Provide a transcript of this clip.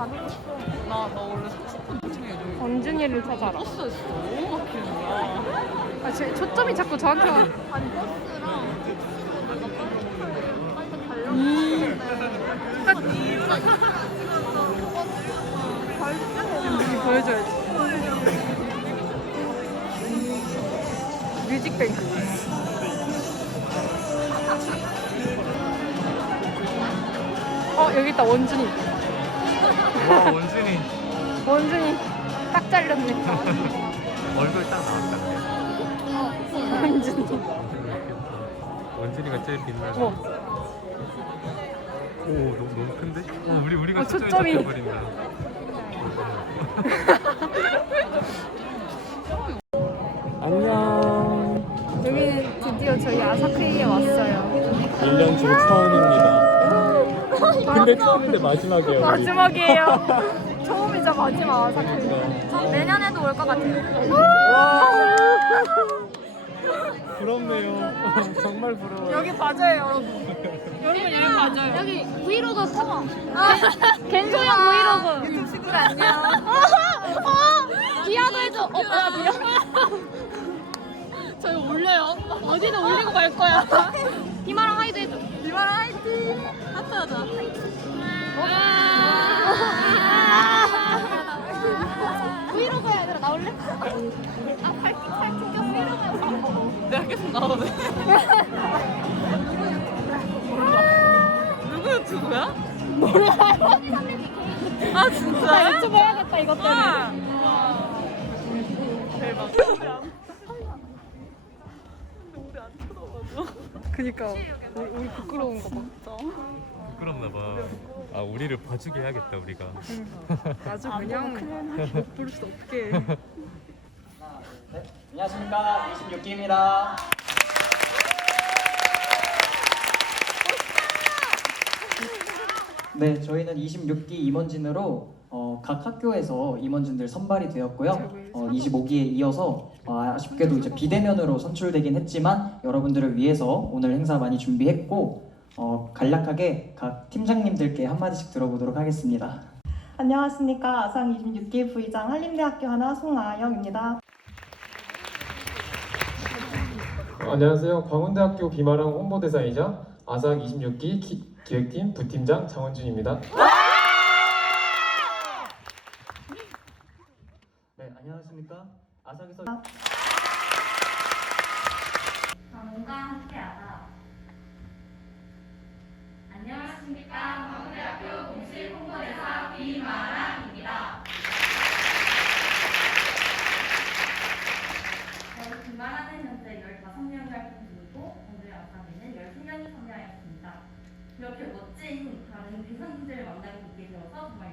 나 나 원래 30분 도착해야 돼. 원준이를 찾아라. 버스에서 너무 막히는 거야. 아, 제, 초점이 자꾸 저한테 와. 아니 버스랑 여기 보여줘야지. 뮤직뱅크. 어, 여기 있다, 원준이. 와 원준이 원준이 딱 잘렸네. 얼굴 딱 나왔다. 원준이. 원준이가 제일 빛나는. 어, 오 너무 너무 큰데? 어, 우리 우리가 어, 초점이 초점이. 잡혀버린다. 안녕. 여기는 드디어 저희 아사크이에 왔어요. 1년 중 처음입니다. 근데 처음인데 마지막이에요. 우리. 마지막이에요. 처음이자 마지막 아사크이. 전 내년에도 올 것 같아요. 부럽네요. 정말 부러워요. 여기 봐줘요, 여러분. 여러분 여기 봐줘요. 여기 브이로그 켜봐. 겐소형 브이로그. 유튜브 친구들 안녕. 기아도 해줘. 어, 뭐야, 미안. 저희 올려요. 어디는 올리고 갈 거야. 비마랑 하이드 해줘. 비마랑 하이드. 하트 하자. 브이로그야 얘들아 나올래? 아 팔뚝 팔뚝 껴 브이로그 내가 계속 나오네. 누구 유튜브야? 몰라요. 아 나 진짜? 유튜브 해야겠다 이것 때문에 와. 대박. 그니까 우리, 우리 부끄러운 거봐 부끄럽나 봐. 아 우리를 봐주게 해야겠다 우리가. 아주 그냥 못 부를 수 없게 네, 안녕하십니까 26기입니다. 네, 저희는 26기 임원진으로 어, 각 학교에서 임원진들 선발이 되었고요. 어, 25기에 이어서 어, 아쉽게도 이제 비대면으로 선출되긴 했지만 여러분들을 위해서 오늘 행사 많이 준비했고 어, 간략하게 각 팀장님들께 한마디씩 들어보도록 하겠습니다. 안녕하십니까 아상 26기 부의장 한림대학교 하나 송아영입니다. 안녕하세요. 광운대학교 비마랑 홍보대사이자 아삭 26기 기, 기획팀 부팀장 장원준입니다. 네, 안녕하십니까 아삭에서 방과 함께하다. 안녕하십니까. 광대학교 공식 홍보대사 비마랑입니다. 저희 비마랑은 현재 15명이 활동 중이고 오늘 아까에는 13명이 참여하였습니다. 이렇게 멋진 다른 대선들을 만나게 되어서 정말